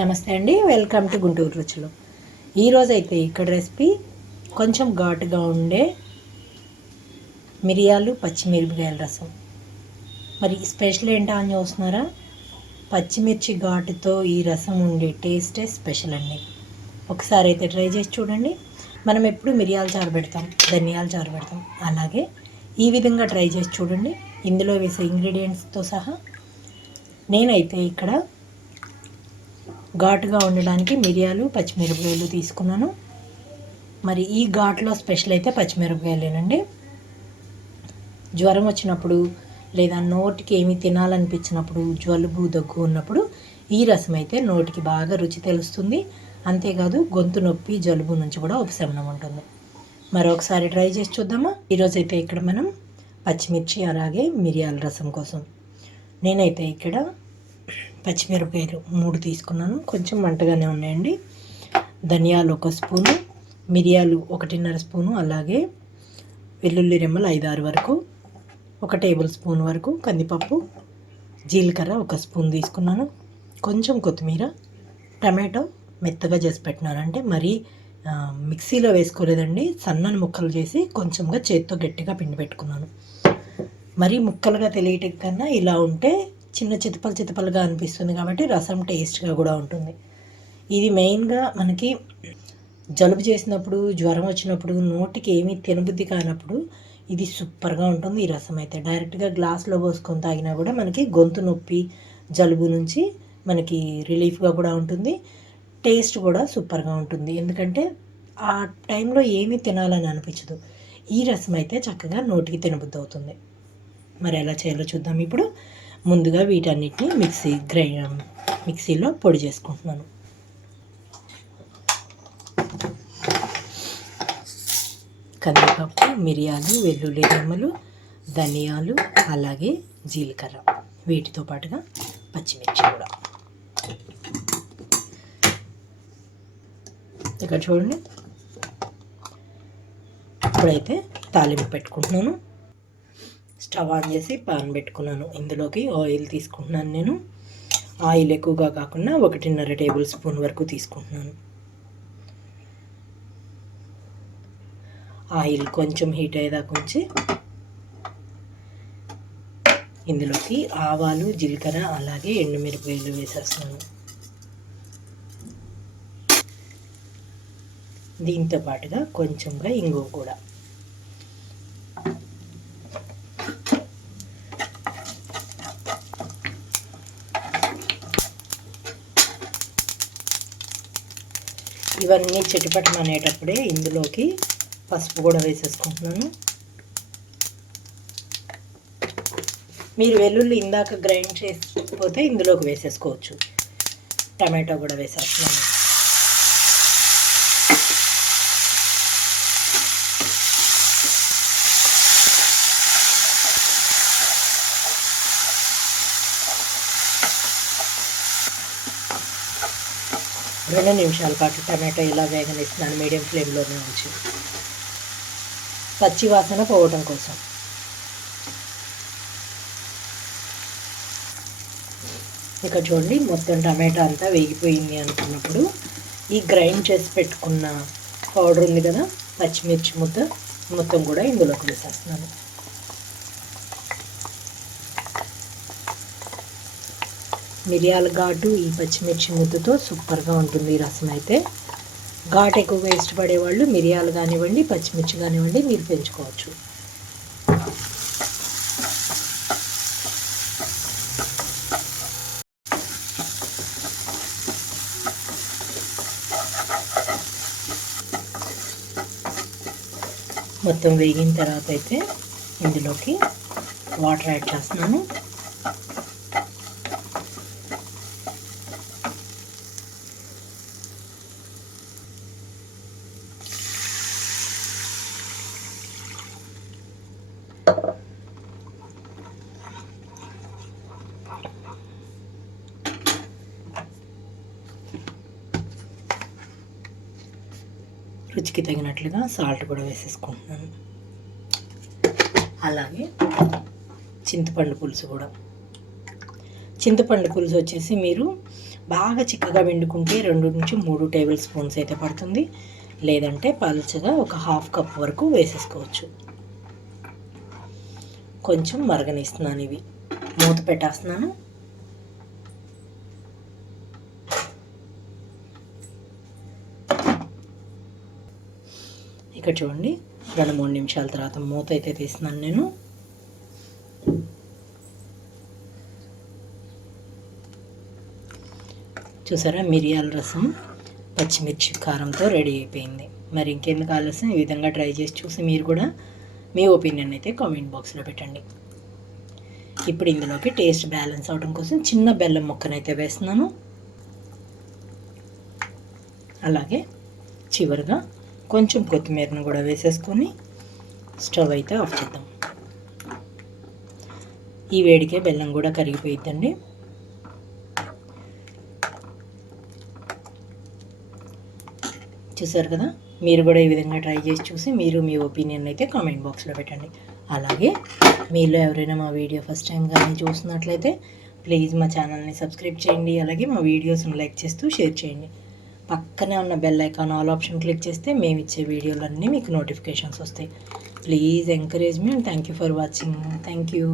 నమస్తే అండి, welcome to Guntur రుచులు. ఈరోజైతే ఇక్కడ రెసిపీ కొంచెం ఘాటుగా ఉండే మిరియాలు పచ్చిమిరపకాయల రసం. మరి స్పెషల్ ఏంటా అని చూస్తున్నారా? పచ్చిమిర్చి ఘాటుతో ఈ రసం ఉండే టేస్టే స్పెషల్ అండి. ఒకసారి అయితే ట్రై చేసి చూడండి. మనం ఎప్పుడు మిరియాల చారు పెడతాం, ధనియాల చారు పెడతాం, అలాగే ఈ విధంగా ట్రై చేసి చూడండి. ఇందులో వేసే ఇంగ్రీడియంట్స్తో సహా. నేనైతే ఇక్కడ ఘాటుగా ఉండడానికి మిరియాలు పచ్చిమిరపకాయలు తీసుకున్నాను. మరి ఈ ఘాట్లో స్పెషల్ అయితే పచ్చిమిరపకాయలేనండి. జ్వరం వచ్చినప్పుడు లేదా నోటికి ఏమి తినాలనిపించినప్పుడు, జలుబు దగ్గు ఉన్నప్పుడు ఈ రసం అయితే నోటికి బాగా రుచి తెలుస్తుంది. అంతేకాదు గొంతు నొప్పి జలుబు నుంచి కూడా ఉపశమనం ఉంటుంది. మరొకసారి ట్రై చేసి చూద్దామా? ఈరోజైతే ఇక్కడ మనం పచ్చిమిర్చి అలాగే మిరియాల రసం కోసం నేనైతే ఇక్కడ పచ్చిమిరపకాయలు 3 తీసుకున్నాను. కొంచెం మంటగానే ఉన్నాయండి. ధనియాలు 1 స్పూను, మిరియాలు 1.5 స్పూను, అలాగే వెల్లుల్లి రెమ్మలు 5-6 వరకు, 1 టేబుల్ స్పూన్ వరకు కందిపప్పు, జీలకర్ర 1 స్పూన్ తీసుకున్నాను. కొంచెం కొత్తిమీర, టమాటో మెత్తగా చేసి పెట్టినాను. అంటే మరీ మిక్సీలో వేసుకోలేదండి, సన్నని ముక్కలు చేసి కొంచెంగా చేత్తో గట్టిగా పిండి పెట్టుకున్నాను. మరీ ముక్కలుగా తెలియటం కన్నా ఇలా ఉంటే చిన్న చితపలుగా అనిపిస్తుంది కాబట్టి రసం టేస్ట్గా కూడా ఉంటుంది. ఇది మెయిన్గా మనకి జలుబు చేసినప్పుడు, జ్వరం వచ్చినప్పుడు, నోటికి ఏమీ తినబుద్ధి కానప్పుడు ఇది సూపర్గా ఉంటుంది. ఈ రసం అయితే డైరెక్ట్గా గ్లాస్లో పోసుకొని తాగినా కూడా మనకి గొంతు నొప్పి జలుబు నుంచి మనకి రిలీఫ్గా కూడా ఉంటుంది. టేస్ట్ కూడా సూపర్గా ఉంటుంది. ఎందుకంటే ఆ టైంలో ఏమీ తినాలని అనిపించదు. ఈ రసం అయితే చక్కగా నోటికి తినబుద్ధి అవుతుంది. మరి ఎలా చేయాలో చూద్దాం. ఇప్పుడు ముందుగా వీటన్నిటిని మిక్సీలో పొడి చేసుకుంటున్నాను. కందిపప్పు, మిరియాలు, వెల్లుల్లి రెమ్మలు, ధనియాలు, అలాగే జీలకర్ర, వీటితో పాటుగా పచ్చిమిర్చి కూడా. ఇక్కడ చూడండి. ఇప్పుడైతే తాలింపు పెట్టుకుంటున్నాను. స్టవ్ ఆన్ చేసి పాన్ పెట్టుకున్నాను. ఇందులోకి ఆయిల్ తీసుకుంటున్నాను. నేను ఆయిల్ ఎక్కువగా కాకుండా 1.5 టేబుల్ స్పూన్ వరకు తీసుకుంటున్నాను. ఆయిల్ కొంచెం హీట్ అయ్యేదాకా ఉంచి ఇందులోకి ఆవాలు, జీలకర్ర, అలాగే ఎండుమిరపకాయలు వేసేస్తున్నాను. దీంతో పాటుగా కొంచెంగా ఇంగువ కూడా. ఇవన్నీ చిటపటమనేటప్పుడే ఇందులోకి పసుపు కూడా వేసేసుకుంటున్నాను. మీరు వెల్లుల్లి ఇందాక గ్రైండ్ చేసిపోతే ఇందులోకి వేసేసుకోవచ్చు. టమాటో కూడా వేసేస్తున్నాను. రెండు నిమిషాల పాటు టమాటో ఇలా వేగనిస్తున్నాను మీడియం ఫ్లేమ్లోనే ఉంచి, పచ్చి వాసన పోవడం కోసం. ఇక చూడండి, మొత్తం టమాటా అంతా వేగిపోయింది అనుకున్నప్పుడు ఈ గ్రైండ్ చేసి పెట్టుకున్న పౌడర్ ఉంది కదా, పచ్చిమిర్చి ముద్ద మొత్తం కూడా ఇందులోకి వేసేస్తున్నాను. మిరియాల ఘాటు ఈ పచ్చిమిర్చి ముద్దతో సూపర్గా ఉంటుంది ఈ రసం అయితే. ఘాటు ఎక్కువగా ఇష్టపడే వాళ్ళు మిరియాలు కానివ్వండి, పచ్చిమిర్చి కానివ్వండి మీరు పెంచుకోవచ్చు. మొత్తం వేగిన తర్వాత అయితే ఇందులోకి వాటర్ యాడ్ చేస్తున్నాను. రుచికి తగినట్లుగా సాల్ట్ కూడా వేసేసుకుంటున్నాను. అలాగే చింతపండు పులుసు కూడా. చింతపండు పులుసు వచ్చేసి మీరు బాగా చిక్కగా పిండుకుంటే 2 నుంచి 3 టేబుల్ స్పూన్స్ అయితే పడుతుంది, లేదంటే పలుచగా ఒక హాఫ్ కప్ వరకు వేసేసుకోవచ్చు. కొంచెం మరగనిస్తున్నాను, ఇవి మూత పెట్టేస్తున్నాను. ఇక్కడ చూడండి 2-3 నిమిషాల తర్వాత మూత అయితే తీస్తున్నాను నేను. చూసారా, మిరియాల రసం పచ్చిమిర్చి కారంతో రెడీ అయిపోయింది. మరి ఇంకెందుకు ఆలస్యం, ఈ విధంగా ట్రై చేసి చూసి మీరు కూడా మీ ఒపీనియన్ అయితే కామెంట్ బాక్స్లో పెట్టండి. ఇప్పుడు ఇందులోకి టేస్ట్ బ్యాలెన్స్ అవడం కోసం చిన్న బెల్లం ముక్కనైతే వేస్తున్నాను. అలాగే చివరిగా కొంచెం కొత్తిమీరను కూడా వేసేసుకొని స్టవ్ అయితే ఆఫ్ చేద్దాం. ఈ వేడికే బెల్లం కూడా కరిగిపోయిద్దండి. చూసారు కదా, మీరు కూడా ఈ విధంగా ట్రై చేసి చూసి మీరు మీ ఒపీనియన్ అయితే కామెంట్ బాక్స్లో పెట్టండి. అలాగే మీలో ఎవరైనా మా వీడియో ఫస్ట్ టైం కానీ చూస్తున్నట్లయితే ప్లీజ్ మా ఛానల్ని సబ్స్క్రైబ్ చేయండి. అలాగే మా వీడియోస్ని లైక్ చేస్తూ షేర్ చేయండి. పక్కనే ఉన్న bell icon all option click చేస్తే మేము ఇచ్చే వీడియోలన్నీ మీకు నోటిఫికేషన్స్ వస్తాయి. Please encourage me and thank you for watching. Thank you.